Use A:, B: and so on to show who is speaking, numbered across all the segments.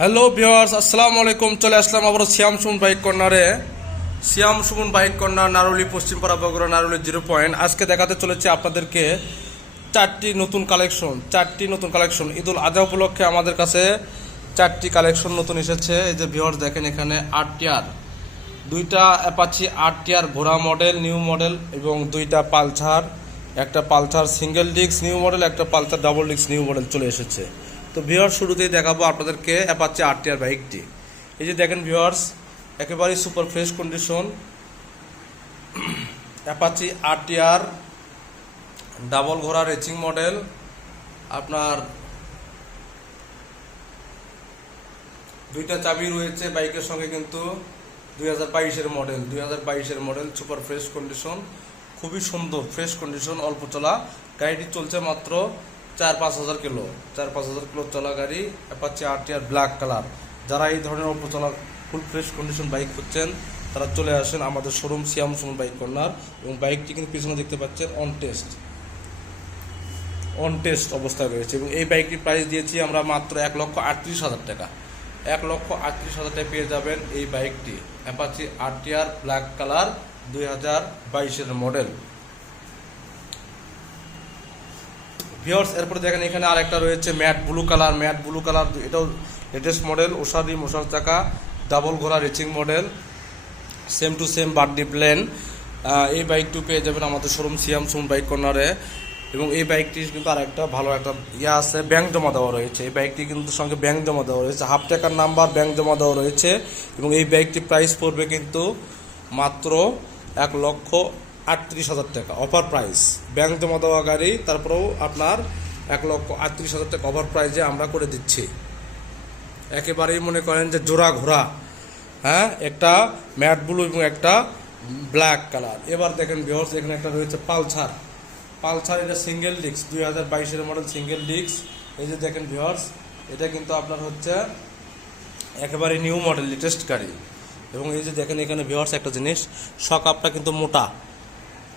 A: Hello viewers আসসালামু আলাইকুম চলে আসলাম আবার শ্যাম সুমন বাইক কর্নারে Shyam Sumon bike corner Naruli Paschimpara Bogura Naruli zero point আজকে দেখাতে চলেছে আপনাদেরকে চারটি নতুন কালেকশন চারটি নতুন কালেকশন ঈদুল আজহা উপলক্ষে আমাদের কাছে চারটি কালেকশন নতুন এসেছে। এই যে ভিওয়ার্স দেখেন এখানে আট টিয়ার দুইটা অ্যাপাচি আট টিয়ার ঘোড়া মডেল নিউ মডেল এবং দুইটা পালসার। একটা Pulsar single disc new model একটা Pulsar double disc new model চলে এসেছে। তো ভিওয়ার্স শুরুতেই দেখাবো আপনাদেরকে অ্যাপাচি আট টিয়ার বাইকটি। এই যে দেখেন ভিওয়ার্স একেবারেই সুপার ফ্রেশ কন্ডিশন। অ্যাপাচি আট টিয়ার ডাবল ঘোড়া রেচিং মডেল আপনার দুইটা চাবি রয়েছে বাইকের সঙ্গে কিন্তু দুই হাজার বাইশের মডেল দুই হাজার বাইশের মডেল সুপার ফ্রেশ কন্ডিশন খুবই সুন্দর ফ্রেশ কন্ডিশন অল্প চলা। গাড়িটি চলছে মাত্র চার পাঁচ হাজার কিলো, চার পাঁচ হাজার কিলো চলা গাড়ি Apache R TR black colour যারা এই ধরনের অল্প চলা ফুল ফ্রেশ কন্ডিশন বাইক খুঁজছেন, তারা চলে আসেন আমাদের showroom Shyam Sumon bike corner এবং বাইকটি কিন্তু পিছনে দেখতে পাচ্ছেন অন টেস্ট অন টেস্ট অবস্থায় রয়েছে এবং এই বাইকটির প্রাইস দিয়েছি আমরা মাত্র এক লক্ষ আটত্রিশ হাজার টাকা। এক লক্ষ আটত্রিশ হাজার টাকা পেয়ে যাবেন এই বাইকটি অ্যাপাচি আরটিআর ব্ল্যাক কালার দুই হাজার বাইশের মডেল ভিওর্স এরপরে দেখেন এখানে আরেকটা রয়েছে matte blue colour, matte blue colour, এটাও লেটেস্ট মডেল ওষাদি মশার চাকা ডাবল ঘোড়া racing model same to same birthday প্লেন এই বাইকটি পেয়ে যাবেন আমাদের শোরুম সিয়াম সুম বাইক কর্নারে এবং এই বাইকটি কিন্তু আরেকটা ভালো একটা ইয়ে আছে ব্যাংক জমা দেওয়া রয়েছে। এই বাইকটি কিন্তু সঙ্গে ব্যাংক জমা দেওয়া রয়েছে। হাফ টাকার নাম্বার ব্যাংক জমা দেওয়া রয়েছে। এবং এই বাইকটি প্রাইস পড়বে কিন্তু মাত্র এক লক্ষ আটত্রিশ হাজার টাকা অফার প্রাইস ব্যাংক জমা দেওয়া গাড়ি, তারপরেও আপনার এক লক্ষ আটত্রিশ হাজার টাকা অফার প্রাইজে আমরা করে দিচ্ছি। একেবারেই মনে করেন যে জোড়া ঘোড়া হ্যাঁ? একটা ম্যাট ব্লু এবং একটা ব্ল্যাক কালার এবার দেখেন ভিওর্স এখানে একটা রয়েছে পালসার। পালসার এটা সিঙ্গেল ডিস্ক দুই হাজার বাইশের মডেল সিঙ্গেল ডিস্ক এই যে দেখেন ভিওর্স এটা কিন্তু আপনার হচ্ছে একেবারে নিউ মডেল লেটেস্ট গাড়ি। এবং এই যে দেখেন এখানে ভিওর্স একটা জিনিস সকাপটা কিন্তু মোটা।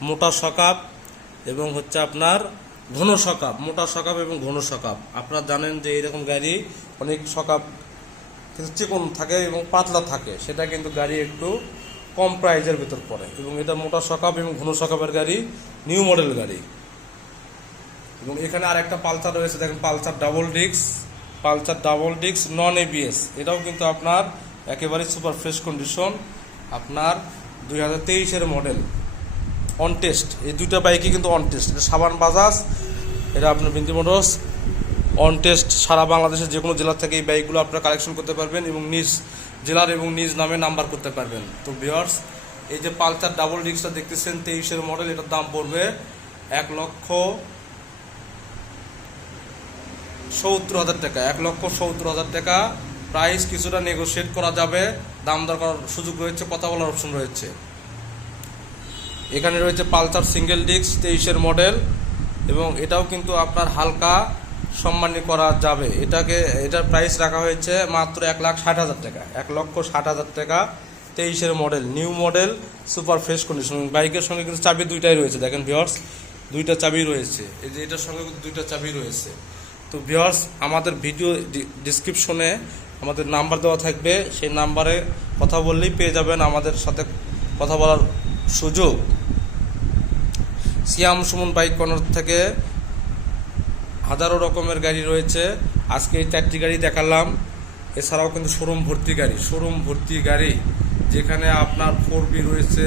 A: মোটা সকাপ এবং হচ্ছে আপনার ঘন সকাপ, মোটা সকাপ এবং ঘন সকাপ। আপনারা জানেন যে এরকম গাড়ি অনেক সকাপ কিন্তু চিকন থাকে এবং পাতলা থাকে। সেটা কিন্তু গাড়ি একটু কম প্রাইজের ভিতর পড়ে এবং এটা মোটা সকাপ এবং ঘন সকাপের গাড়ি নিউ মডেল গাড়ি। এবং এখানে আর একটা পালসার রয়েছে, দেখেন Pulsar double disc Pulsar double disc non ABS এটাও কিন্তু আপনার একেবারে সুপার ফ্রেশ কন্ডিশন আপনার দুই হাজার তেইশের মডেল অন টেস্ট এই দুইটা বাইকই কিন্তু অন টেস্ট এটা সাবান বাজাজ, এটা আপনার বিন্দি মোটরস অন টেস্ট সারা বাংলাদেশের যে কোনো জেলা থেকে এই বাইকগুলো আপনারা কালেকশন করতে পারবেন এবং নিজ জেলার এবং নিজ নামে নাম্বার করতে পারবেন। তো বিয়ার্স এই যে পালসার ডাবল ডিস্কটা দেখতেছেন, তেইশের মডেল এটার দাম পড়বে এক লক্ষ সত্তর হাজার টাকা। এক লক্ষ সত্তর হাজার টাকা। প্রাইস কিছুটা নেগোশিয়েট করা যাবে। দাম দর করার সুযোগ রয়েছে, কথা বলার অপশন রয়েছে। এখানে রয়েছে পালসার সিঙ্গেল ডিস্ক, তেইশের মডেল, এবং এটাও কিন্তু আপনার হালকা সম্মানী করা যাবে। এটাকে, এটার প্রাইস রাখা হয়েছে মাত্র এক লাখ ষাট হাজার টাকা, এক লক্ষ ষাট হাজার টাকা, তেইশের model, new model, super fresh condition বাইকের সঙ্গে কিন্তু চাবি দুইটাই রয়েছে, দেখেন ভিওর্স দুইটা চাবি রয়েছে। এই যে এটার সঙ্গে কিন্তু দুইটা চাবি রয়েছে। তো ভিওর্স আমাদের ভিডিও ডিসক্রিপশনে আমাদের নাম্বার দেওয়া থাকবে, সেই নাম্বারে কথা বললেই পেয়ে যাবেন, আমাদের সাথে কথা বলার সুযোগ। সিয়াম সুমন বাইক কর্নার থেকে হাজারো রকমের গাড়ি রয়েছে। আজকে এই চারটি গাড়ি দেখালাম। এছাড়াও কিন্তু শোরুম ভর্তি গাড়ি। শোরুম ভর্তি গাড়ি যেখানে আপনার ফোর বি রয়েছে,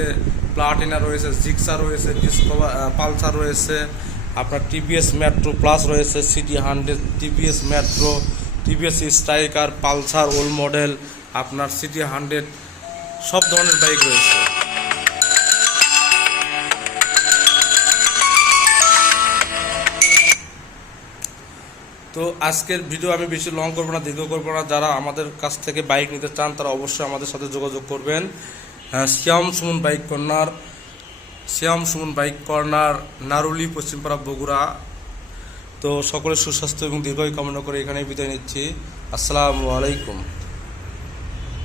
A: প্লাটিনা রয়েছে, জিক্সা রয়েছে, ডিসকভার পালসার রয়েছে, আপনার টিভিএস মেট্রো প্লাস রয়েছে, CT hundred, TVS Metro, TVS Striker, Pulsar, old model, আপনার সিটি হান্ড্রেড, সব ধরনের বাইক রয়েছে। তো আজকের ভিডিও আমি বেশি লং করব না দীর্ঘ করব না। যারা আমাদের কাছ থেকে বাইক নিতে চান তারা অবশ্যই আমাদের সাথে যোগাযোগ করবেন। আহ, Shyam Sumon bike corner Shyam Sumon bike corner Naruli Paschimpara Bogura. তো সকলের সুস্বাস্থ্য এবং দীর্ঘই কামনা করে এখানেই বিদায় নিচ্ছি। আসসালামু আলাইকুম।